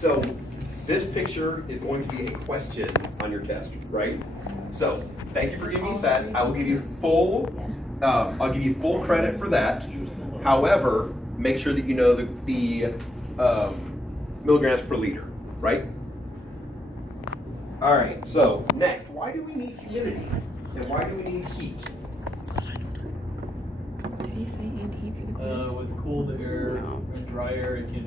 So this picture is going to be a question on your test, right? So thank you for giving me that. I will give you full, I'll give you full credit for that. However, make sure that you know the milligrams per liter, right? All right, so next, why do we need humidity? And why do we need heat? Did he say and heat for the quiz? With cooled air and dry air, it can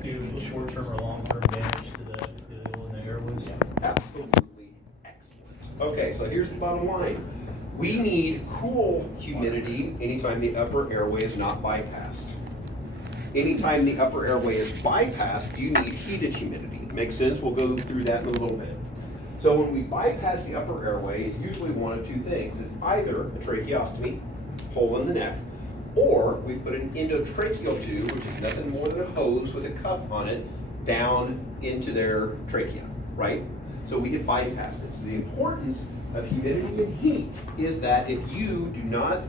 do short-term or long-term damage to the epithelial and the airways. Absolutely excellent. Okay, so here's the bottom line. We need cool humidity anytime the upper airway is not bypassed. Anytime the upper airway is bypassed, you need heated humidity. Makes sense? We'll go through that in a little bit. So when we bypass the upper airway, it's usually one of two things. It's either a tracheostomy, hole in the neck, or we put an endotracheal tube, which is nothing more than a hose with a cuff on it, down into their trachea, right? So we get bypassed it. So the importance of humidity and heat is that if you do not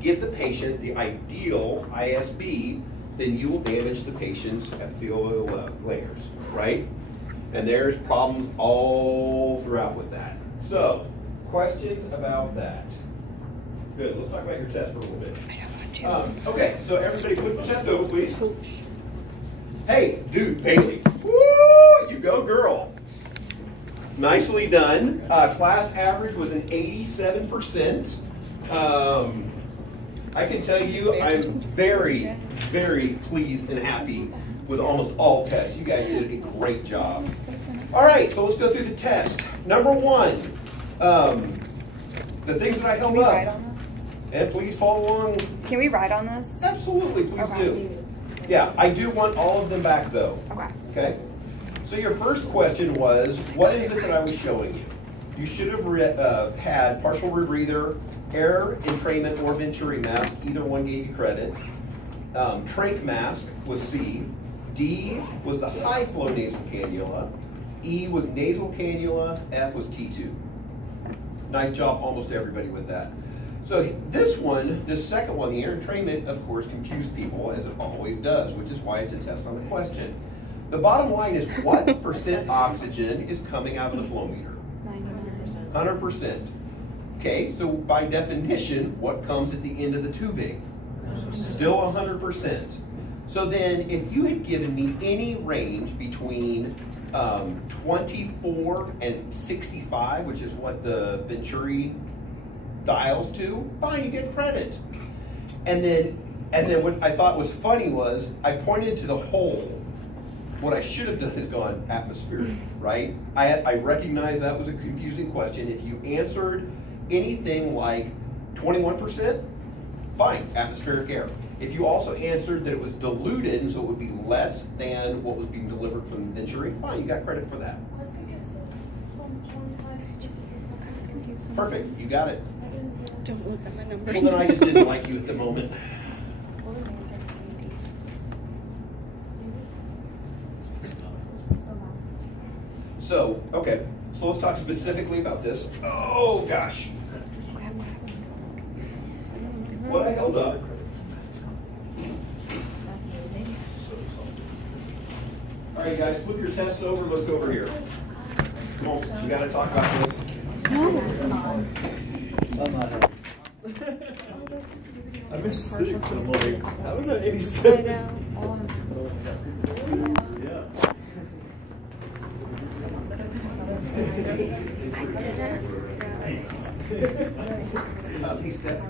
give the patient the ideal ISB, then you will damage the patient's epithelial layers, right? And there's problems all throughout with that. So, questions about that? Good, let's talk about your test for a little bit. Okay, so everybody flip the test over, please. Hey, dude, Bailey. Woo, you go, girl. Nicely done. Class average was an 87%. I can tell you I'm very, very pleased and happy with almost all tests. You guys did a great job. All right, so let's go through the test. Number one, the things that I held up. Write on this? And please follow along. Can we write on this? Absolutely, please do. Yeah, I do want all of them back though. Okay. Okay? So your first question was, what is it that I was showing you? You should have had partial rebreather, air entrainment, or venturi mask. Either one gave you credit. Trach mask was C. D was the high flow nasal cannula. E was nasal cannula. F was T2. Nice job, almost everybody with that. So this one, this second one, the air entrainment, of course, confused people, as it always does, which is why it's a test on the question. The bottom line is, what percent oxygen is coming out of the flow meter? 100%. Okay, so by definition, what comes at the end of the tubing? Still 100%. So then, if you had given me any range between 24 and 65, which is what the Venturi dials to, fine, you get credit. And then what I thought was funny was I pointed to the hole. What I should have done is gone atmospheric, right? I recognize that was a confusing question. If you answered anything like 21%, fine, atmospheric air. If you also answered that it was diluted, and so it would be less than what was being delivered from the Venturi, fine, you got credit for that. Perfect, you got it. Don't look at my numbers. Well, then I just didn't like you at the moment. So, okay, so let's talk specifically about this. Oh, gosh. What I held up. All right, guys, flip your tests over. Let's go over here. Come on, we got to talk about this. No. I missed 6. I'm like, how was that 87? I know. Yeah.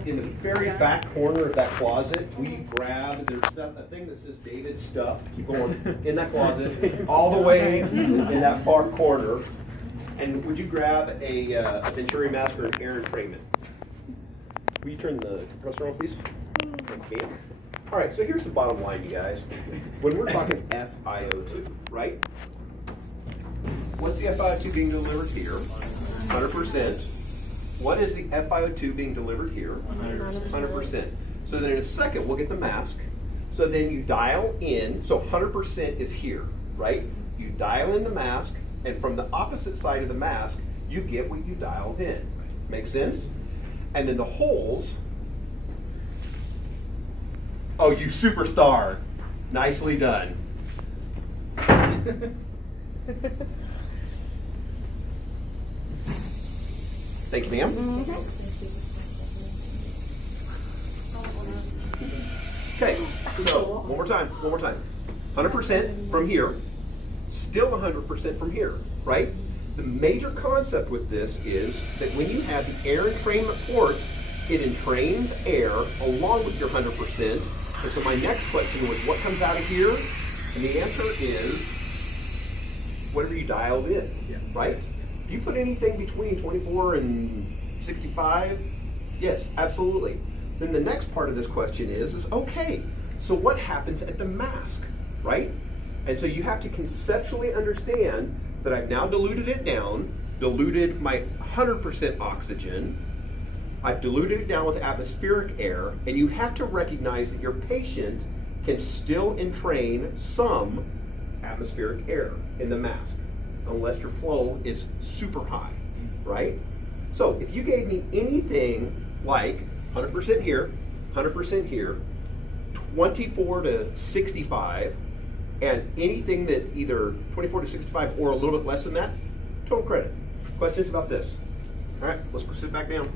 In the very back corner of that closet, we grabbed, there's a thing that says David stuff, keep going, in that closet, all the way in that far corner. And would you grab a Venturi mask or an air entrainment? Will you turn the compressor on, please? Okay. All right, so here's the bottom line, you guys. When we're talking FiO2, right? What's the FiO2 being delivered here? 100%. What is the FiO2 being delivered here? 100%. So then in a second, we'll get the mask. So then you dial in, so 100% is here, right? You dial in the mask, and from the opposite side of the mask, you get what you dialed in. Make sense? And then the holes, oh, you superstar. Nicely done. Thank you, ma'am. Okay, so one more time. 100% from here, still 100% from here, right? The major concept with this is that when you have the air entrainment port, it entrains air along with your 100%. And so my next question was, what comes out of here? And the answer is whatever you dialed in, right? If you put anything between 24 and 65, yes, absolutely. Then the next part of this question is okay, so what happens at the mask, right? And so you have to conceptually understand that I've now diluted it down, diluted my 100% oxygen, I've diluted it down with atmospheric air, and you have to recognize that your patient can still entrain some atmospheric air in the mask, unless your flow is super high, right? So if you gave me anything like 100% here, 100% here, 24 to 65, and anything that either 24 to 65 or a little bit less than that, total credit. Questions about this? All right, let's go sit back down.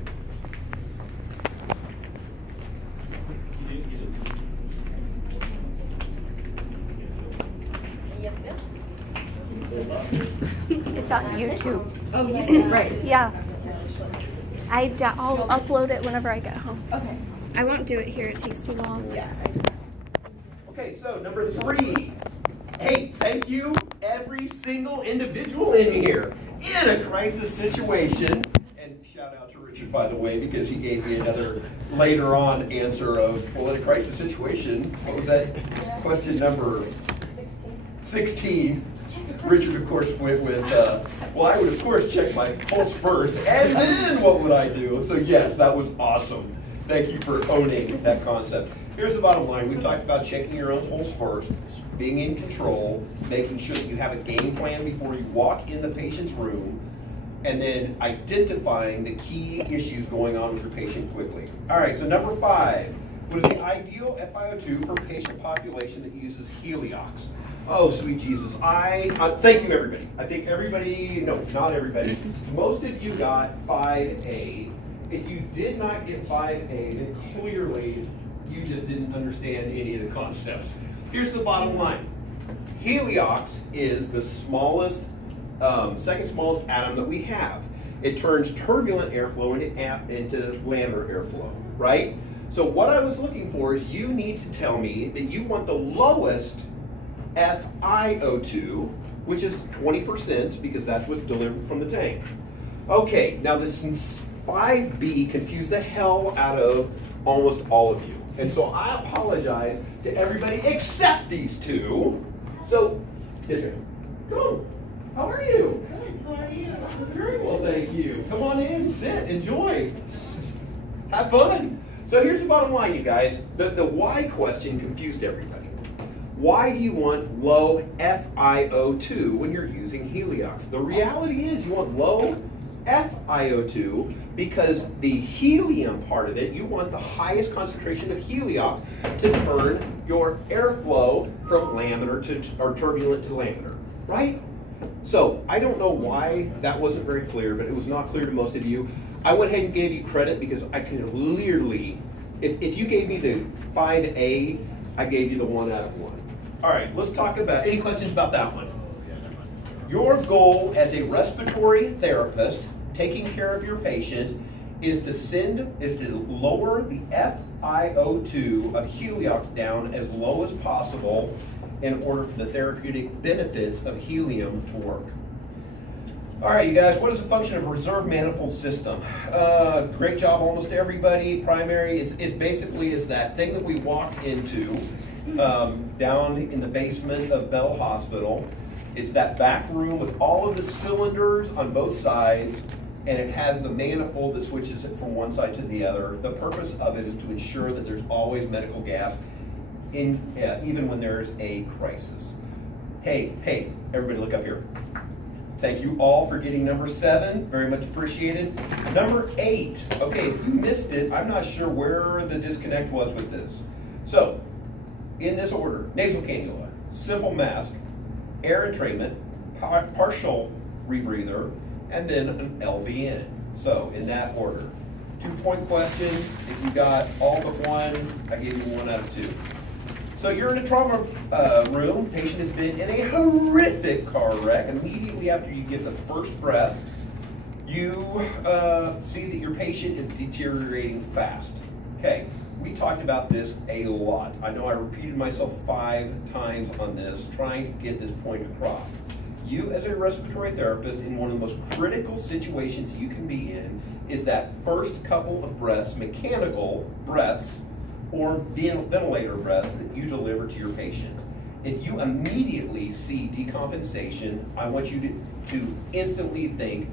It's on YouTube. Oh, YouTube, right. Yeah. I'll upload it whenever I get home. Okay. I won't do it here. It takes too long. Yeah. Okay, so number 3. Hey, thank you, every single individual in here in a crisis situation. And shout out to Richard, by the way, because he gave me another later on answer of, well, in a crisis situation, what was that? Question number 16. Richard, of course, went with, well, I would, of course, check my pulse first, and then what would I do? So, yes, that was awesome. Thank you for owning that concept. Here's the bottom line. We've talked about checking your own pulse first, being in control, making sure that you have a game plan before you walk in the patient's room, and then identifying the key issues going on with your patient quickly. All right, so number 5. What is the ideal FiO2 for patient population that uses Heliox? Oh, sweet Jesus. Thank you, everybody. I think everybody, no, not everybody. Most of you got 5A. If you did not get 5A, then clearly you just didn't understand any of the concepts. Here's the bottom line. Heliox is the smallest, second smallest atom that we have. It turns turbulent airflow into laminar airflow, right? So what I was looking for is you need to tell me that you want the lowest FiO2, which is 20%, because that's what's delivered from the tank. Okay, now this 5B confused the hell out of almost all of you. And so I apologize to everybody except these two. So, Israel, come on. How are you? Good. How are you? Very well, thank you. Come on in, sit, enjoy. Have fun. So here's the bottom line, you guys. The why question confused everybody. Why do you want low FiO2 when you're using Heliox? The reality is you want low FiO2 because the helium part of it, you want the highest concentration of Heliox to turn your airflow from laminar or turbulent to laminar, right? So I don't know why that wasn't very clear, but it was not clear to most of you. I went ahead and gave you credit because I can clearly, if you gave me the 5A, I gave you the 1 out of 1. All right, let's talk about, any questions about that one? Your goal as a respiratory therapist, taking care of your patient, is to lower the FiO2 of Heliox down as low as possible in order for the therapeutic benefits of helium to work. All right, you guys, what is the function of a reserve manifold system? Great job, almost everybody. Primary, it's basically is that thing that we walked into down in the basement of Bell Hospital. It's that back room with all of the cylinders on both sides, and it has the manifold that switches it from one side to the other. The purpose of it is to ensure that there's always medical gas, even when there's a crisis. Hey, everybody look up here. Thank you all for getting number 7, very much appreciated. Number 8, okay, if you missed it, I'm not sure where the disconnect was with this. So, in this order, nasal cannula, simple mask, air entrainment, partial rebreather, and then an LVN. So in that order. 2-point question. If you got all but one, I give you 1 out of 2. So you're in a trauma room. Patient has been in a horrific car wreck. Immediately after you give the first breath, you see that your patient is deteriorating fast. Okay, we talked about this a lot. I know I repeated myself 5 times on this, trying to get this point across. You, as a respiratory therapist, in one of the most critical situations you can be in, is that first couple of breaths, mechanical breaths, or ventilator breaths that you deliver to your patient. If you immediately see decompensation, I want you to instantly think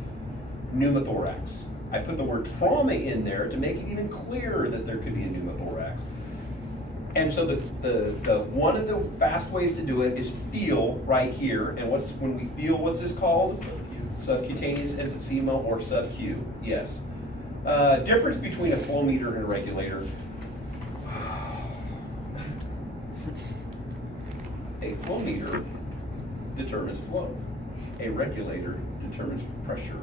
pneumothorax. I put the word trauma in there to make it even clearer that there could be a pneumothorax. And so the one of the fast ways to do it is feel right here. And when we feel, what's this called? Subcutaneous emphysema or sub-Q. Yes. Difference between a flow meter and a regulator. A flow meter determines flow. A regulator determines pressure.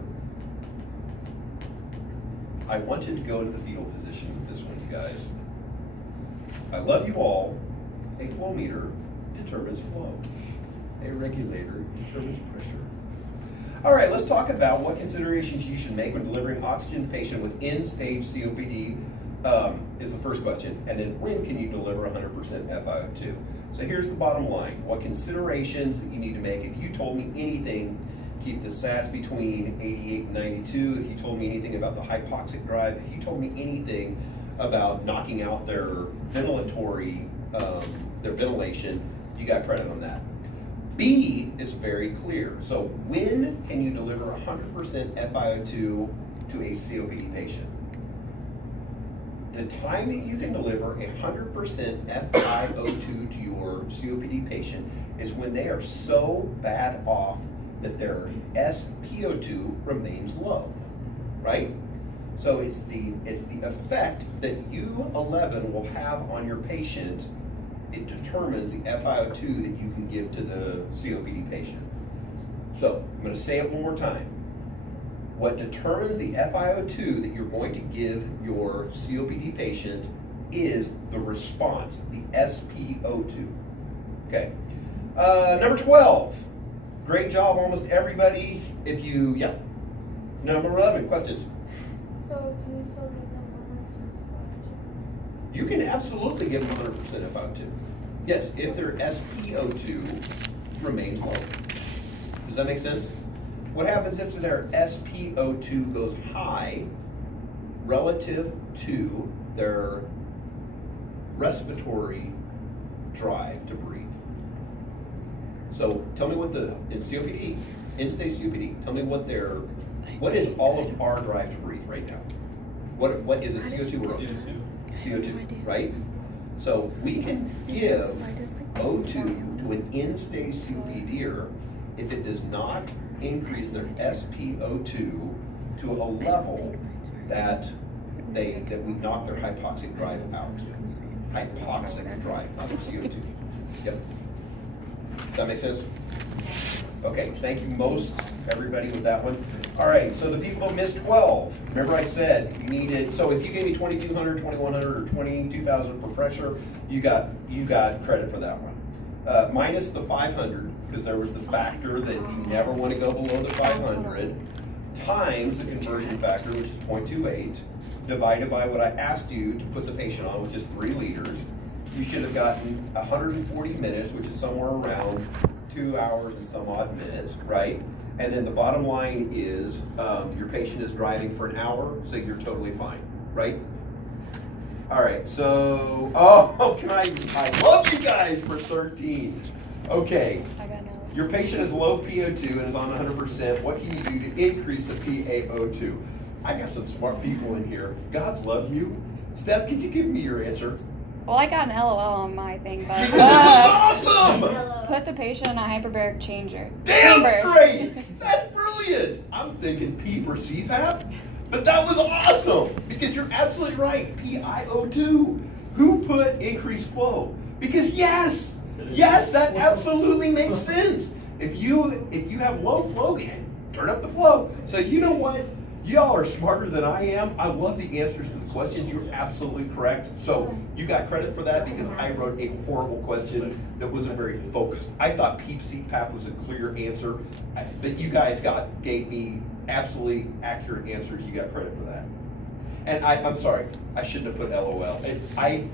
I wanted to go into the fetal position with this one, you guys. I love you all. A flow meter determines flow. A regulator determines pressure. All right, let's talk about what considerations you should make when delivering oxygen to a patient with end-stage COPD is the first question. And then when can you deliver 100% FiO2? So here's the bottom line. What considerations that you need to make. If you told me anything, keep the SATs between 88 and 92. If you told me anything about the hypoxic drive, if you told me anything about knocking out their ventilatory, their ventilation, you got credit on that. B is very clear. So when can you deliver 100% FiO2 to a COPD patient? The time that you can deliver 100% FiO2 to your COPD patient is when they are so bad off that their SpO2 remains low, right? So it's the effect that U11 will have on your patient. It determines the FiO2 that you can give to the COPD patient. So I'm going to say it one more time. What determines the FiO2 that you're going to give your COPD patient is the response, the SpO2. Okay. Number 12. Great job, almost everybody. If you, yeah. Number 11, questions? So can you still give them 100% FiO2? You can absolutely give them 100% FiO2. Yes, if their SpO2 remains low. Does that make sense? What happens if their SpO2 goes high relative to their respiratory drive to breathe? So tell me what in COPD, end-stage COPD, tell me what is all of our drive to breathe right now? What is it, CO2 or O2? CO2, right? So we can give O2 to an end-stage COPDer if it does not increase their SpO2 to a level that we knock their hypoxic drive out. Hypoxic drive, not the CO2. Yep. Does that make sense? Okay, thank you most everybody with that one. All right, so the people who missed 12, remember I said you needed, so if you gave me 2,200, 2,100, or 22,000 for pressure, you got credit for that one. Minus the 500, because there was the factor that you never want to go below the 500, times the conversion factor, which is 0.28, divided by what I asked you to put the patient on, which is 3 liters. You should have gotten 140 minutes, which is somewhere around 2 hours and some odd minutes, right? And then the bottom line is your patient is driving for an hour, so you're totally fine, right? All right, so, I love you guys for 13. Okay, your patient is low PO2 and is on 100%. What can you do to increase the PaO2? I got some smart people in here. God love you. Steph, can you give me your answer? Well, I got an LOL on my thing, but awesome! Put the patient in a hyperbaric chamber. Damn straight! That's brilliant! I'm thinking P for CPAP, but that was awesome because you're absolutely right. PiO2. Who put increased flow? Because yes, that absolutely makes sense. If you have low flow gain, turn up the flow. So you know what? Y'all are smarter than I am. I love the answers to the questions. You're absolutely correct. So you got credit for that because I wrote a horrible question that wasn't very focused. I thought PEEP CPAP was a clear answer, but you guys gave me absolutely accurate answers. You got credit for that. And I'm sorry, I shouldn't have put LOL. I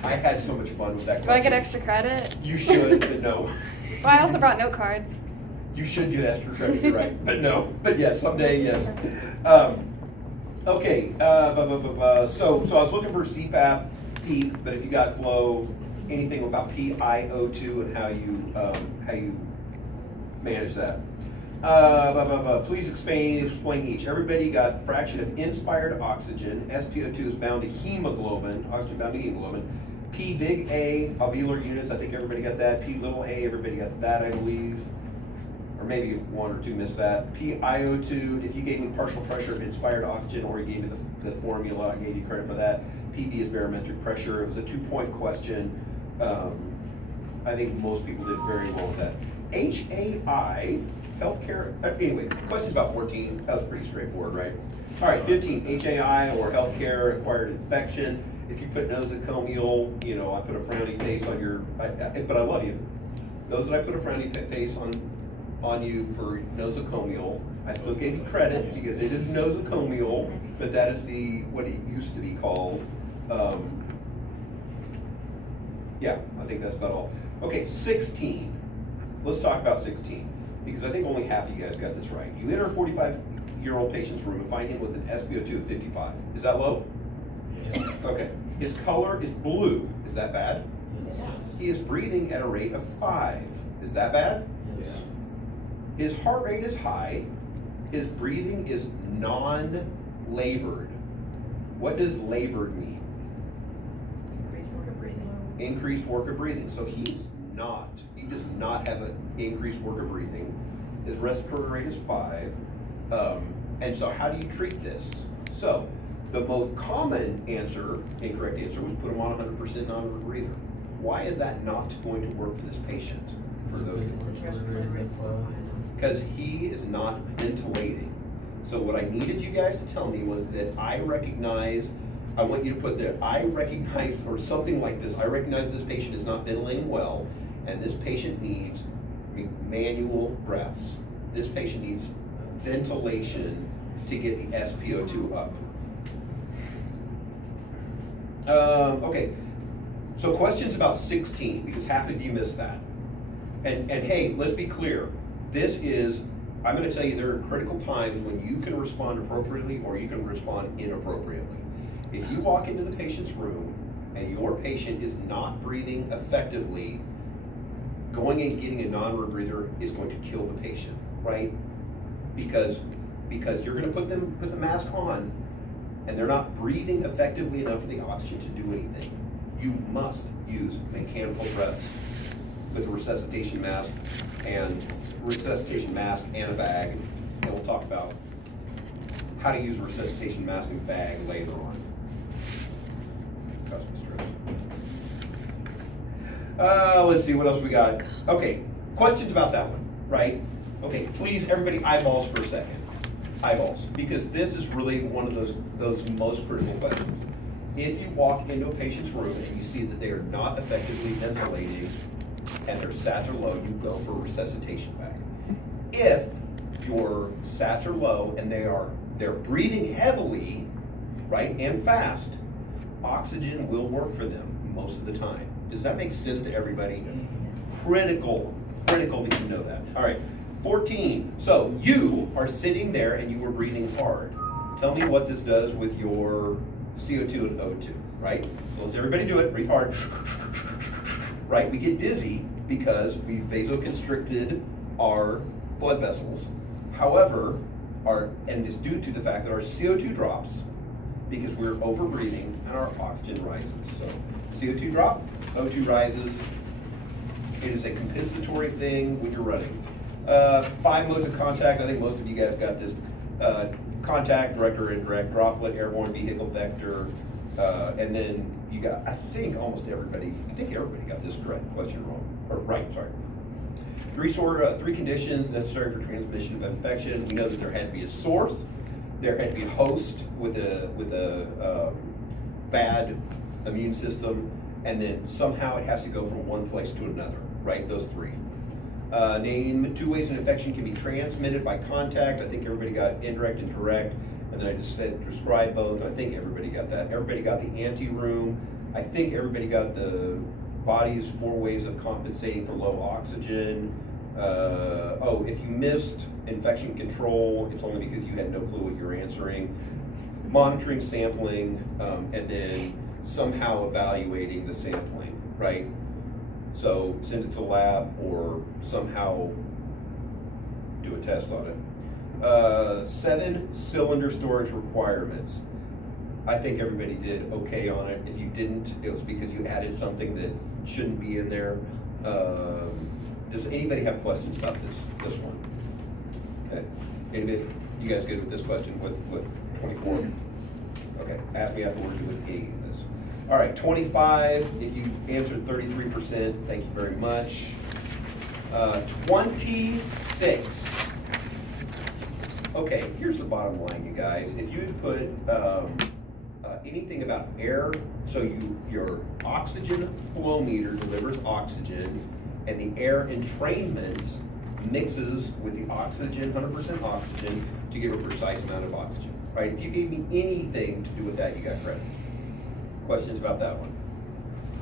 had so much fun with that question. Do I get extra credit? You should, but no. But I also brought note cards. You should get extra credit, you're right. But no, but yes, someday, yes. Okay, so I was looking for CPAP, PEEP, but if you got flow, anything about PiO2 and how you manage that. Please explain each. Everybody got fraction of inspired oxygen. SpO2 is bound to hemoglobin, oxygen bound to hemoglobin. P big A, alveolar units, I think everybody got that. P little a, everybody got that, I believe. Or maybe one or two missed that. PiO2, if you gave me partial pressure of inspired oxygen or you gave me the formula, I gave you credit for that. PB is barometric pressure. It was a 2-point question. I think most people did very well with that. HAI, healthcare, anyway, questions about 14, that was pretty straightforward, right? All right, 15, HAI or healthcare acquired infection. If you put nosocomial, I put a frowny face on your, but I love you. Those that I put a frowny face on you for nosocomial, I still gave you credit because it is nosocomial, but that is what it used to be called. Yeah, I think that's about all. Okay, 16. Let's talk about 16 because I think only half of you guys got this right. You enter a 45-year-old patient's room and find him with an SpO2 of 55. Is that low? Yeah. Okay. His color is blue. Is that bad? Yes. He is breathing at a rate of 5. Is that bad? Yes. His heart rate is high. His breathing is non-labored. What does labored mean? Increased work of breathing. Increased work of breathing. So he does not have an increased work of breathing. His respiratory rate is 5. And so how do you treat this? So the most common answer, incorrect answer, was put him on 100% non-rebreather. Why is that not going to work for this patient? For those, because he is not ventilating. So what I needed you guys to tell me was that I want you to put that I recognize, or something like this, I recognize this patient is not ventilating well, and this patient needs manual breaths. This patient needs ventilation to get the SpO2 up. Okay, so questions about 16, because half of you missed that. And hey, let's be clear. I'm going to tell you there are critical times when you can respond appropriately or you can respond inappropriately. If you walk into the patient's room and your patient is not breathing effectively, going and getting a non-rebreather is going to kill the patient, right? Because you're going to put the mask on and they're not breathing effectively enough for the oxygen to do anything. You must use mechanical breaths with a resuscitation mask and a bag. And we'll talk about how to use a resuscitation mask and bag later on. Let's see what else we got. Okay, questions about that one, right? Okay, please, everybody, eyeballs for a second. Eyeballs, because this is really one of those most critical questions. If you walk into a patient's room and you see that they are not effectively ventilating and their sats are low, you go for a resuscitation bag. If your sats are low and they're breathing heavily, right, and fast, oxygen will work for them most of the time. Does that make sense to everybody? Critical that you know that. All right, 14. So you are sitting there and you are breathing hard. Tell me what this does with your CO2 and O2, right? So let's everybody do it, breathe hard. Right, we get dizzy because we vasoconstricted our blood vessels. However, and it's due to the fact that our CO2 drops because we're over breathing and our oxygen rises. So CO2 drop, O2 rises. It is a compensatory thing when you're running. 5 modes of contact. I think most of you guys got this. Contact, direct or indirect, droplet, airborne, vehicle, vector, and then you got, I think everybody got this correct question wrong, or right, sorry. Three conditions necessary for transmission of infection. We know that there had to be a source, there had to be a host with a bad immune system, and then somehow it has to go from one place to another, right? Those three. Name 2 ways an infection can be transmitted by contact. I think everybody got indirect and direct, and then I just said describe both. I think everybody got that. Everybody got the anteroom. I think everybody got the body's 4 ways of compensating for low oxygen. Oh, if you missed infection control, it's only because you had no clue what you were answering. Monitoring sampling, and then somehow evaluating the sampling, right? So send it to the lab or somehow do a test on it. 7 cylinder storage requirements. I think everybody did okay on it. If you didn't, it was because you added something that shouldn't be in there. Does anybody have questions about this one? Okay. Anybody? You guys good with this question? With 24? Okay. Ask me afterwards with any of this. All right. 25. If you answered 33%, thank you very much. 26. Okay. Here's the bottom line, you guys. If you had put anything about air, so your oxygen flow meter delivers oxygen, and the air entrainment mixes with the oxygen, 100% oxygen, to give a precise amount of oxygen, right? If you gave me anything to do with that, you got credit. Questions about that one?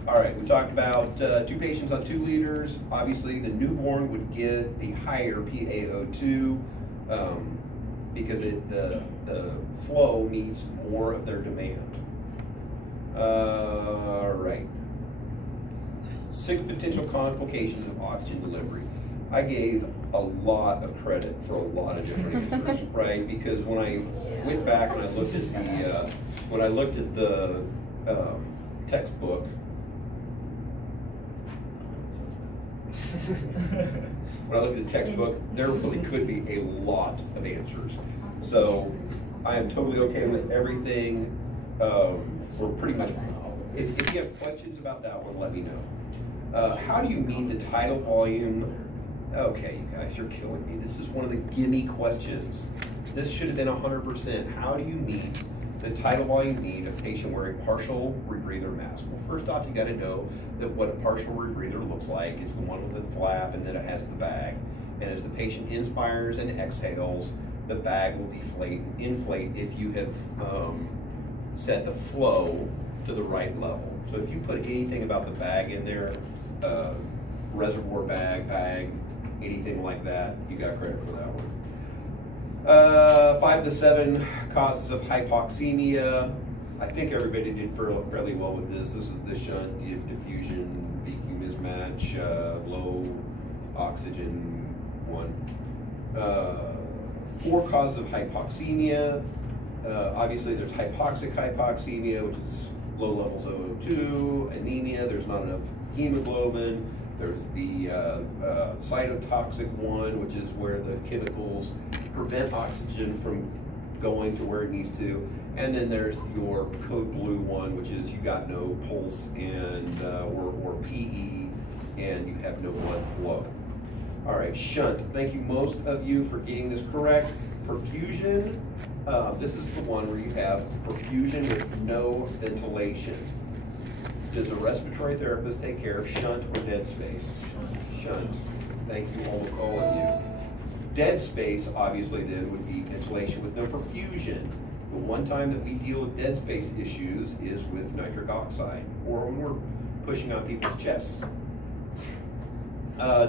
All right, we talked about 2 patients on 2 liters. Obviously, the newborn would get the higher PaO2 because the flow needs more of their demand. All right. 6 potential complications of oxygen delivery. I gave a lot of credit for a lot of different answers, right? Because when I went back and I looked at the textbook, when I looked at the textbook, there really could be a lot of answers. So I am totally okay with everything. We're pretty much. If you have questions about that one, let me know. How do you meet the tidal volume? Okay, you guys, you're killing me. This is one of the gimme questions. This should have been 100%. How do you meet the tidal volume need of a patient wearing partial rebreather mask? Well, first off, you got to know that what a partial rebreather looks like. It's the one with the flap, and then it has the bag. And as the patient inspires and exhales, the bag will deflate and inflate if you have set the flow to the right level. So if you put anything about the bag in there, reservoir bag, anything like that, you got credit for that one. 5 of the 7 causes of hypoxemia. I think everybody did fairly well with this. This is the shunt, diffusion, VQ mismatch, low oxygen one. 4 causes of hypoxemia. Obviously, there's hypoxic hypoxemia, which is low levels of O2, anemia, there's not enough hemoglobin. There's the cytotoxic one, which is where the chemicals prevent oxygen from going to where it needs to. And then there's your code blue one, which is you got no pulse and or PE, and you have no blood flow. All right, shunt. Thank you, most of you, for getting this correct. Perfusion. This is the one where you have perfusion with no ventilation. Does a respiratory therapist take care of shunt or dead space? Shunt. Thank you, all of you. Dead space, obviously, then would be ventilation with no perfusion. The one time that we deal with dead space issues is with nitric oxide, or when we're pushing on people's chests.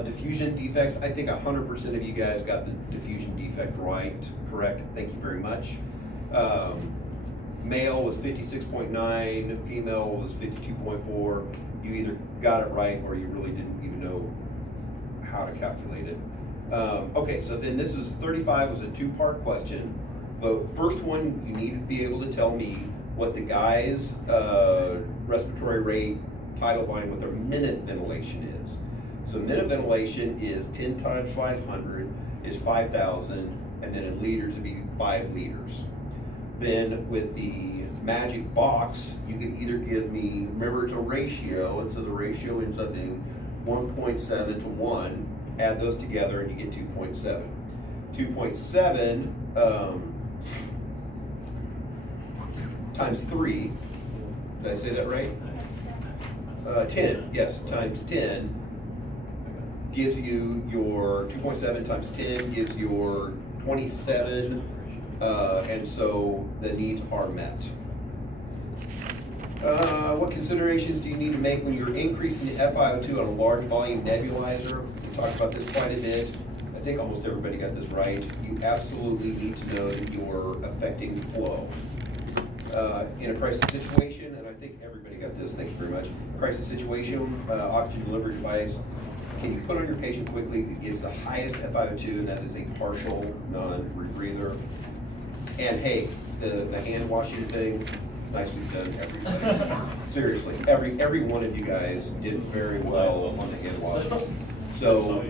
Diffusion defects, I think 100% of you guys got the diffusion defect right, correct? Thank you very much. Male was 56.9, female was 52.4. You either got it right or you really didn't even know how to calculate it. Okay, so then this is 35 was a 2-part question. The first one, you need to be able to tell me what the guy's respiratory rate, tidal volume, what their minute ventilation is. So minute ventilation is 10 times 500 is 5,000, and then in liters it'd be 5 liters. Then with the magic box, you can either give me, remember it's a ratio, and so the ratio ends up being 1.7 to 1. add those together and you get 2.7. 2.7 times 3, did I say that right? 10, yes, times 10 gives you your 2.7 times 10 gives your 27, and so the needs are met. What considerations do you need to make when you're increasing the FiO2 on a large volume nebulizer? We talked about this quite a bit. I think almost everybody got this right. You absolutely need to know that you're affecting flow. In a crisis situation, and I think everybody got this, thank you very much. Crisis situation, oxygen delivery device, can you put on your patient quickly that gives the highest FiO2, and that is a partial non-rebreather. And hey, the hand washing thing, nicely done, everybody. Seriously, every one of you guys did very well on the hand washing. So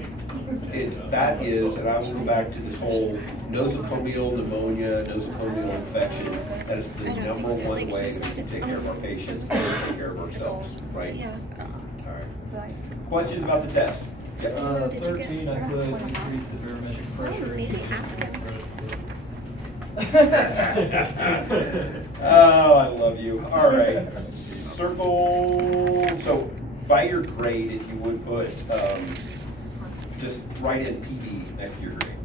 that is, and I will go back to this whole nosocomial pneumonia, nosocomial infection. That is the number one way that we can take care of our patients and take care of ourselves, right? Yeah. All right. Questions about the test? Yeah. 13, I could increase the barometric pressure. Maybe ask him. Oh, I love you. All right. Circle. So by your grade, if you would put, just write in PD next to your grade.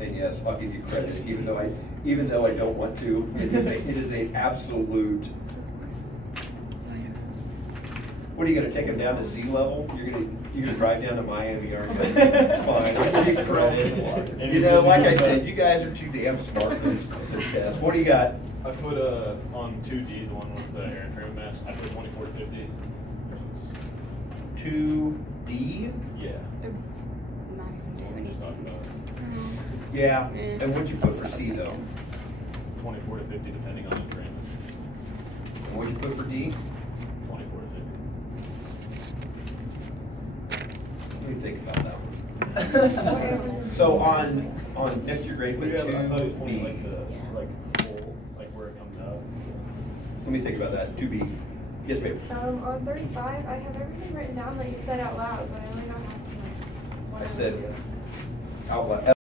And yes, I'll give you credit, even though I don't want to. It is an absolute. What are you going to take them down to sea level? You're gonna drive down to Miami, aren't you? Fine, I'll give you credit. You know, like I said, you guys are too damn smart for this test. What do you got? I put on 2D, the one with the air entrainment mask, I put 24 to 50. 2D? Yeah. Not even do anything. Yeah. And what'd you put for C though? 24 to 50, depending on the train. And what'd you put for D? 24 to 50. Let me think about that one. So on next year grade, put I thought it was 2B. like the hole, like where it comes out. Let me think about that. 2B. Yes, babe. On 35, I have everything written down that you said out loud, but I only know half of it. I said out loud.